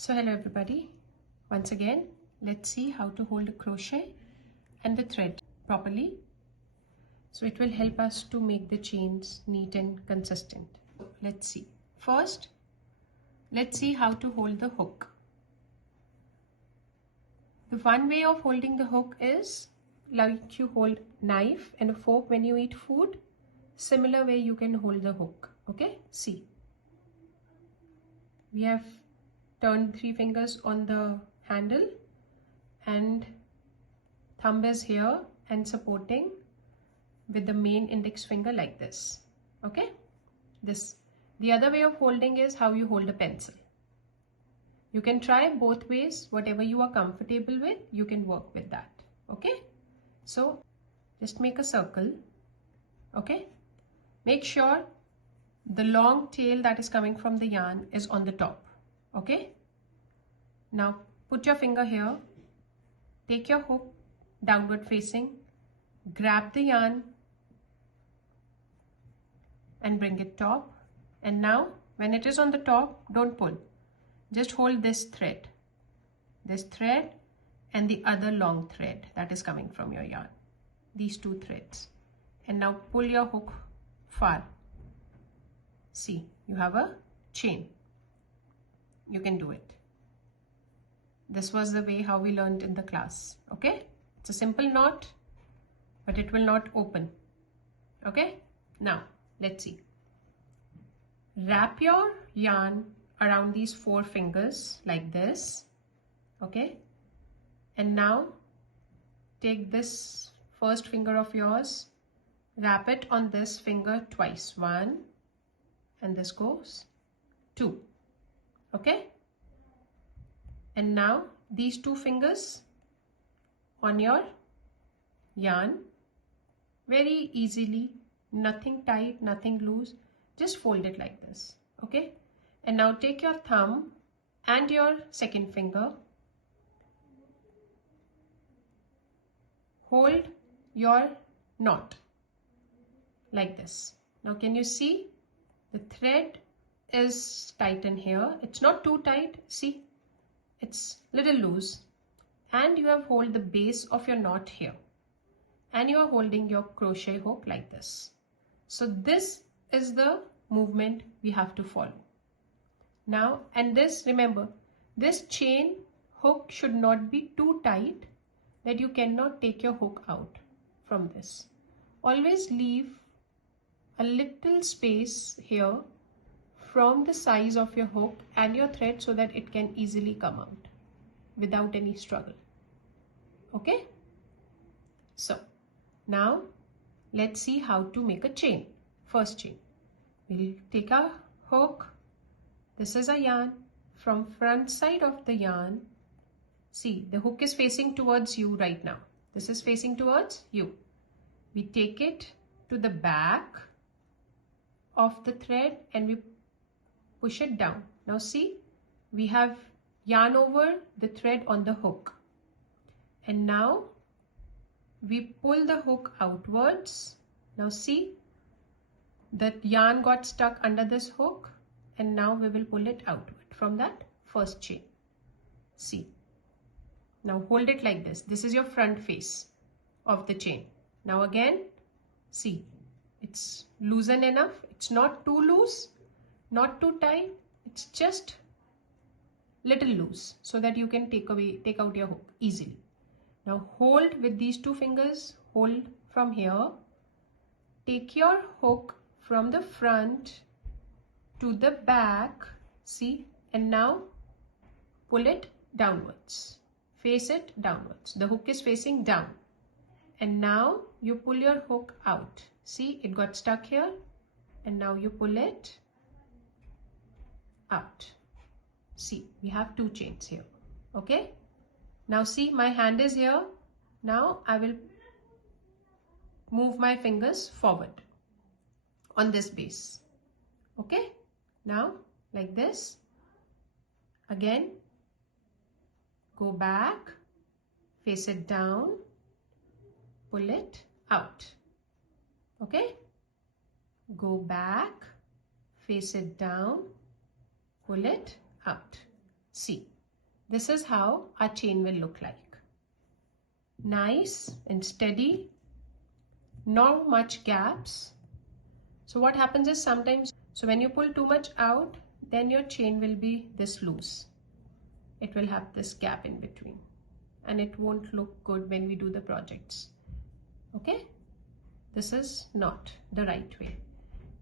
So hello everybody, once again let's see how to hold a crochet and the thread properly, so it will help us to make the chains neat and consistent. Let's see. First, let's see how to hold the hook. The one way of holding the hook is like you hold knife and a fork when you eat food. Similar way you can hold the hook. Okay, see, we have turned 3 fingers on the handle and thumb is here and supporting with the main index finger like this. Okay, the other way of holding is how you hold a pencil. You can try both ways, whatever you are comfortable with, you can work with that. Okay, so just make a circle. Okay, make sure the long tail that is coming from the yarn is on the top. Okay, now put your finger here, take your hook downward facing, grab the yarn and bring it top, and now when it is on the top, don't pull, just hold this thread and the other long thread that is coming from your yarn, these 2 threads, and now pull your hook far. See, you have a chain. You can do it. This was the way how we learned in the class. Okay, it's a simple knot, but it will not open. Okay, now let's see. Wrap your yarn around these 4 fingers like this. Okay, and now take this first finger of yours, wrap it on this finger twice, 1, and this goes 2. Okay, and now these 2 fingers on your yarn, very easily, nothing tight, nothing loose, just fold it like this. Okay, and now take your thumb and your second finger, hold your knot like this. Now can you see the thread is tight in here? It's not too tight, see, it's little loose, and you have hold the base of your knot here and you are holding your crochet hook like this. So this is the movement we have to follow now. And this, remember, this chain hook should not be too tight that you cannot take your hook out from this. Always leave a little space here from the size of your hook and your thread so that it can easily come out without any struggle. Okay, so now let's see how to make a chain. First chain, we'll take our hook, this is a yarn, from front side of the yarn, see the hook is facing towards you right now, this is facing towards you, we take it to the back of the thread and we push it down. Now see, we have yarn over the thread on the hook, and now we pull the hook outwards. Now see, the yarn got stuck under this hook, and now we will pull it outward from that first chain. See, now hold it like this. This is your front face of the chain. Now again, see, it's loosen enough. It's not too loose, not too tight, it's just little loose so that you can take out your hook easily. Now hold with these 2 fingers, hold from here, take your hook from the front to the back, see, and now pull it downwards, face it downwards, the hook is facing down, and now you pull your hook out, see it got stuck here, and now you pull it out. See, we have 2 chains here. Okay, now see, my hand is here. Now I will move my fingers forward on this base. Okay, now like this, again go back, face it down, pull it out. Okay, go back, face it down, pull it out. See, this is how our chain will look like. Nice and steady, not much gaps. So what happens is sometimes, so when you pull too much out, then your chain will be this loose. It will have this gap in between and it won't look good when we do the projects. Okay? This is not the right way.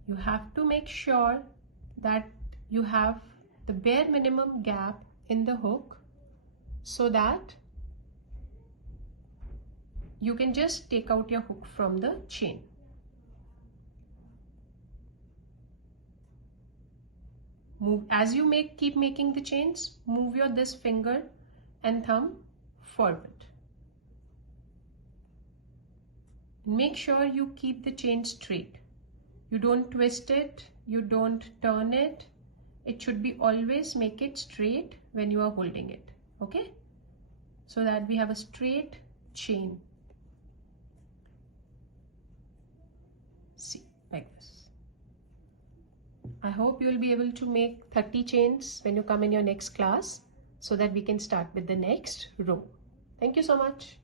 You have to make sure that you have the bare minimum gap in the hook so that you can just take out your hook from the chain. Move as you keep making the chains, move your this finger and thumb forward. Make sure you keep the chain straight. You don't twist it, you don't turn it. It should be always make it straight when you are holding it. Okay? So that we have a straight chain. See, like this. I hope you will be able to make 30 chains when you come in your next class so that we can start with the next row. Thank you so much.